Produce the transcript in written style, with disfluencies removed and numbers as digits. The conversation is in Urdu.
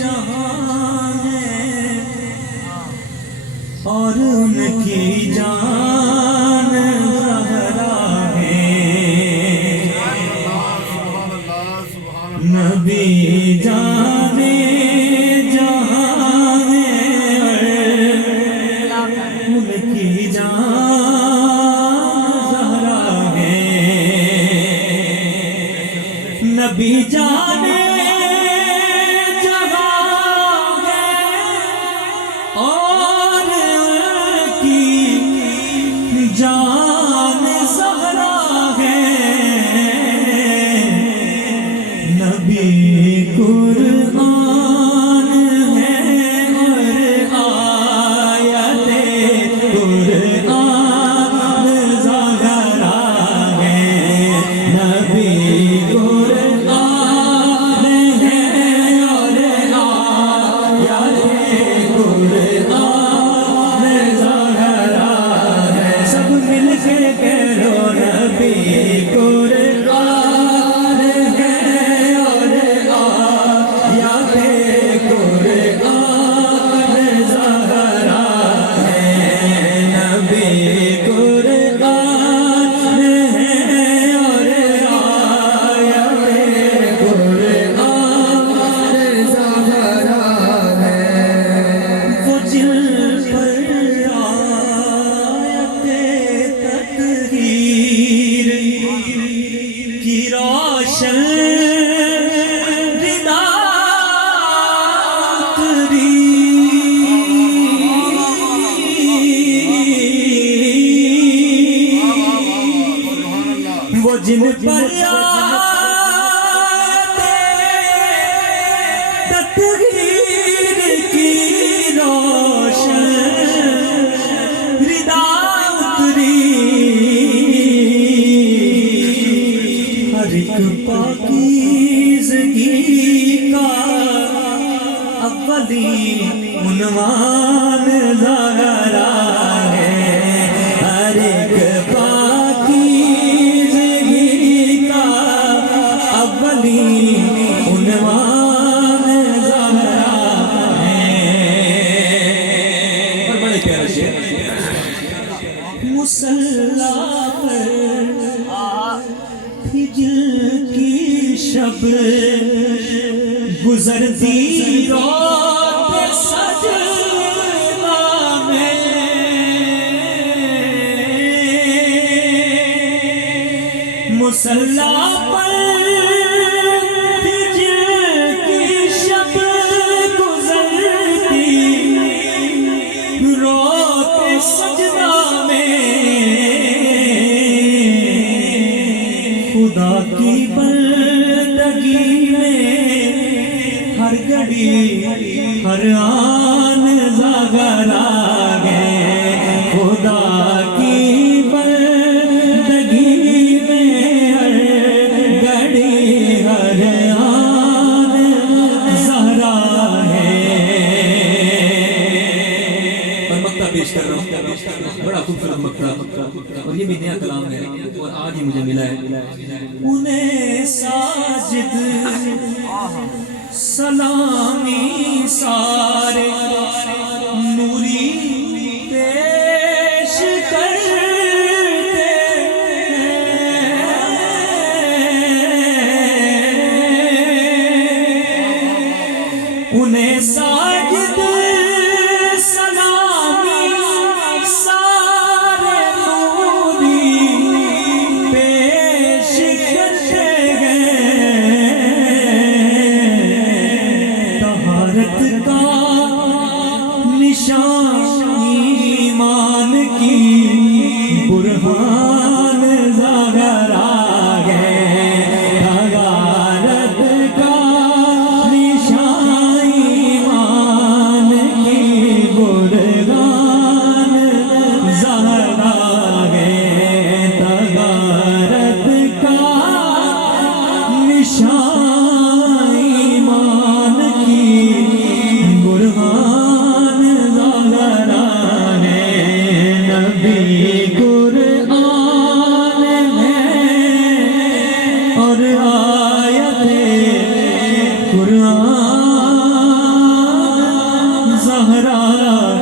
جہاں ہے اور ان کی جان زہرا ہے نبی جانے جہاں ہے ان کی جان زہرا ہے نبی جانے جان زہرا ہے نبی قرآن ہے اور آیت قرآن زہرا ہے نبی قرآن ہے اور آیت قرآن زہرا ہے سب مل کے کہو نبی قرآن ہے اور آیات قرآن زہرا ہے نبی قرآن ہے اور آیات قرآن زہرا ہے وہ جن پر آیت تطہیر کی روشن ردا اتری وہ جن پر آیت تطہیر کی روشن ردا اتری ہر ایک پاکیزگی کا اولین عنوان زہرا ہے ہر ایک پاکیزگی کا اولین عنوان زہرا ہے اور بڑے پیارے شعر مصلی پر ہجر کی شب گزرتی رات سجدہ میں مصلی پر ہجر کی شب گزرتی رات سجدہ خدا کی بندگی میں ہر گھڑی ہر آن زہرا ہے خدا کی بندگی میں ہر گھڑی ہر آن زہرا ہے میں مقطع پیش کر رہا ہوں بڑا خوبصورت مقطع اور یہ بھی نیا کلام ہے اور آج ہی مجھے ملا ہے انہیں ساجد سلامی سارے نوری پیش کرتے انہیں ساجد ایمان کی برہان زہرا ہے حقارت کا نشان ایمان کی برہان زہرا ہے حقارت کا نشان ایمان کی برہان نبی قرآن زہرا